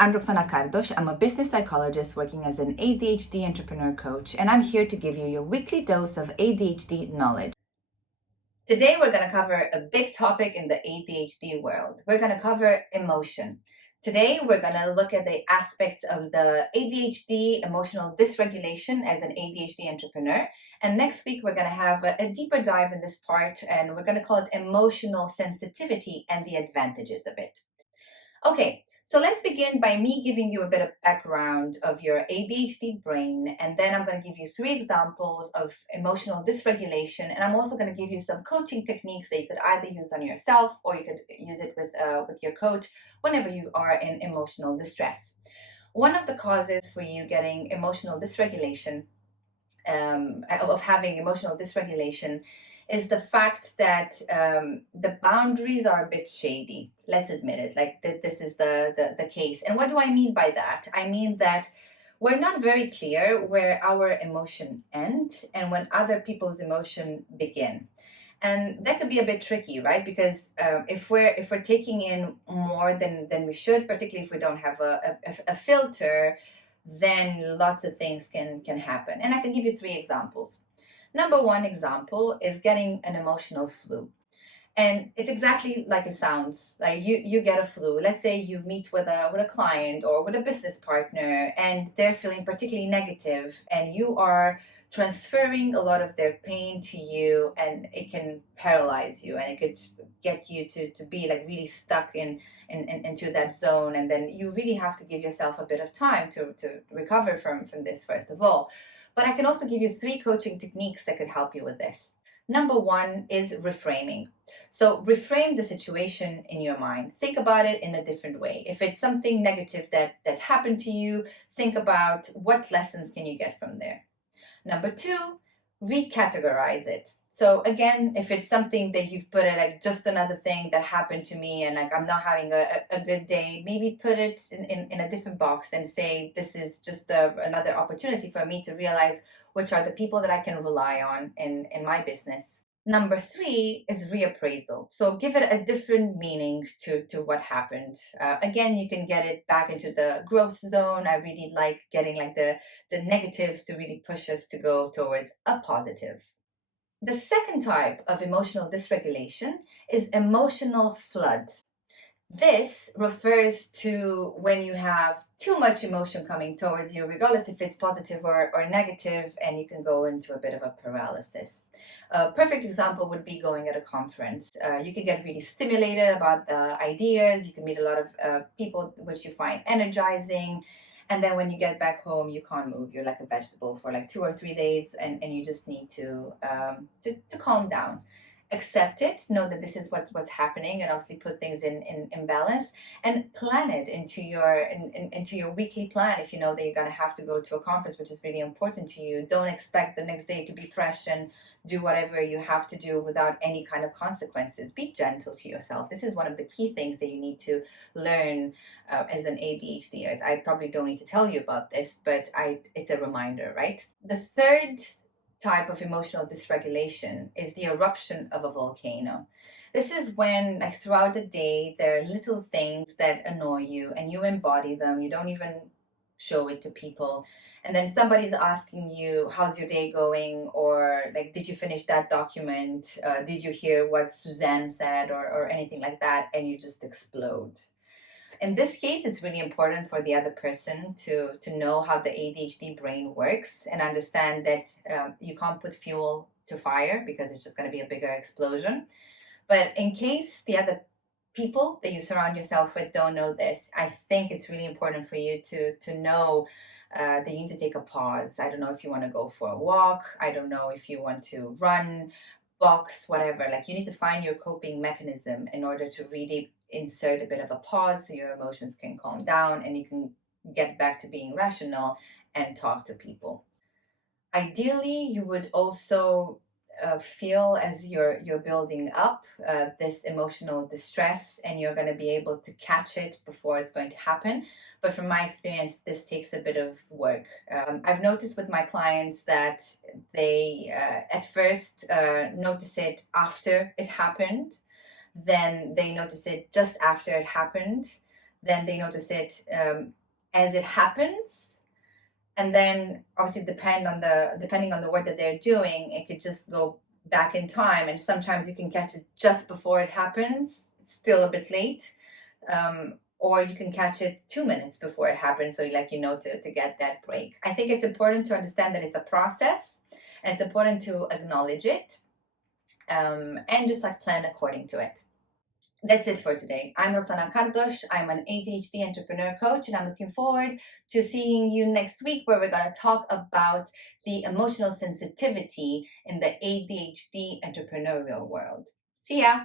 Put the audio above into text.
I'm Roxana Cardos. I'm a business psychologist working as an ADHD entrepreneur coach, and I'm here to give you your weekly dose of ADHD knowledge. Today, we're going to cover a big topic in the ADHD world. We're going to cover emotion. Today, we're going to look at the aspects of the ADHD, emotional dysregulation as an ADHD entrepreneur. And next week, we're going to have a deeper dive in this part, and we're going to call it emotional sensitivity and the advantages of it. Okay, so let's begin by me giving you a bit of background of your ADHD brain, and then I'm going to give you 3 examples of emotional dysregulation, and I'm also going to give you some coaching techniques that you could either use on yourself or you could use it with your coach whenever you are in emotional distress. One of the causes for you getting emotional dysregulation of having emotional dysregulation is the fact that the boundaries are a bit shady. Let's admit it. Like this is the case. And what do I mean by that? I mean that we're not very clear where our emotion end and when other people's emotion begin. And that could be a bit tricky, right? Because if we're taking in more than we should, particularly if we don't have a filter, then lots of things can happen. And I can give you 3 examples. Number one example is getting an emotional flu. And it's exactly like it sounds. Like you get a flu. Let's say you meet with a client or with a business partner and they're feeling particularly negative and you are transferring a lot of their pain to you, and it can paralyze you and it could get you to be like really stuck into that zone, and then you really have to give yourself a bit of time to recover from this first of all. But I can also give you 3 coaching techniques that could help you with this. Number one is reframing. So reframe the situation in your mind. Think about it in a different way. If it's something negative that happened to you, think about what lessons can you get from there. Number two, recategorize it. So again, if it's something that you've put it like just another thing that happened to me and like I'm not having a good day, maybe put it in a different box and say this is just another opportunity for me to realize which are the people that I can rely on in my business. Number three is reappraisal. So give it a different meaning to what happened. Again, you can get it back into the growth zone. I really like getting like the negatives to really push us to go towards a positive. The second type of emotional dysregulation is emotional flood. This refers to when you have too much emotion coming towards you, regardless if it's positive or negative, and you can go into a bit of a paralysis. A perfect example would be going at a conference. You can get really stimulated about the ideas, you can meet a lot of people which you find energizing, and then when you get back home, you can't move. You're like a vegetable for like 2 or 3 days, and you just need to calm down, accept it, know that this is what's happening, and obviously put things in balance and plan it into your weekly plan. If you know that you're going to have to go to a conference which is really important to you, don't expect the next day to be fresh and do whatever you have to do without any kind of consequences. Be gentle to yourself. This is one of the key things that you need to learn as an ADHD. I probably don't need to tell you about this, but it's a reminder, right? The third type of emotional dysregulation is the eruption of a volcano. This is when, like, throughout the day, there are little things that annoy you and you embody them. You don't even show it to people. And then somebody's asking you, how's your day going? Or, like, did you finish that document? Did you hear what Suzanne said? Or anything like that. And you just explode. In this case, it's really important for the other person to know how the ADHD brain works and understand that you can't put fuel to fire because it's just going to be a bigger explosion. But in case the other people that you surround yourself with don't know this, I think it's really important for you to know that you need to take a pause. I don't know if you want to go for a walk. I don't know if you want to run, box, whatever. Like, you need to find your coping mechanism in order to really insert a bit of a pause so your emotions can calm down and you can get back to being rational and talk to people. Ideally, you would also feel as you're building up this emotional distress, and you're going to be able to catch it before it's going to happen. But from my experience, this takes a bit of work. I've noticed with my clients that they at first notice it after it happened, then they notice it just after it happened, then they notice it as it happens. And then obviously depending on the work that they're doing, it could just go back in time. And sometimes you can catch it just before it happens. It's still a bit late. Or you can catch it 2 minutes before it happens. So to get that break. I think it's important to understand that it's a process, and it's important to acknowledge it, and just plan according to it. That's it for today. I'm Roxana Kardos. I'm an ADHD entrepreneur coach, and I'm looking forward to seeing you next week, where we're going to talk about the emotional sensitivity in the ADHD entrepreneurial world. See ya.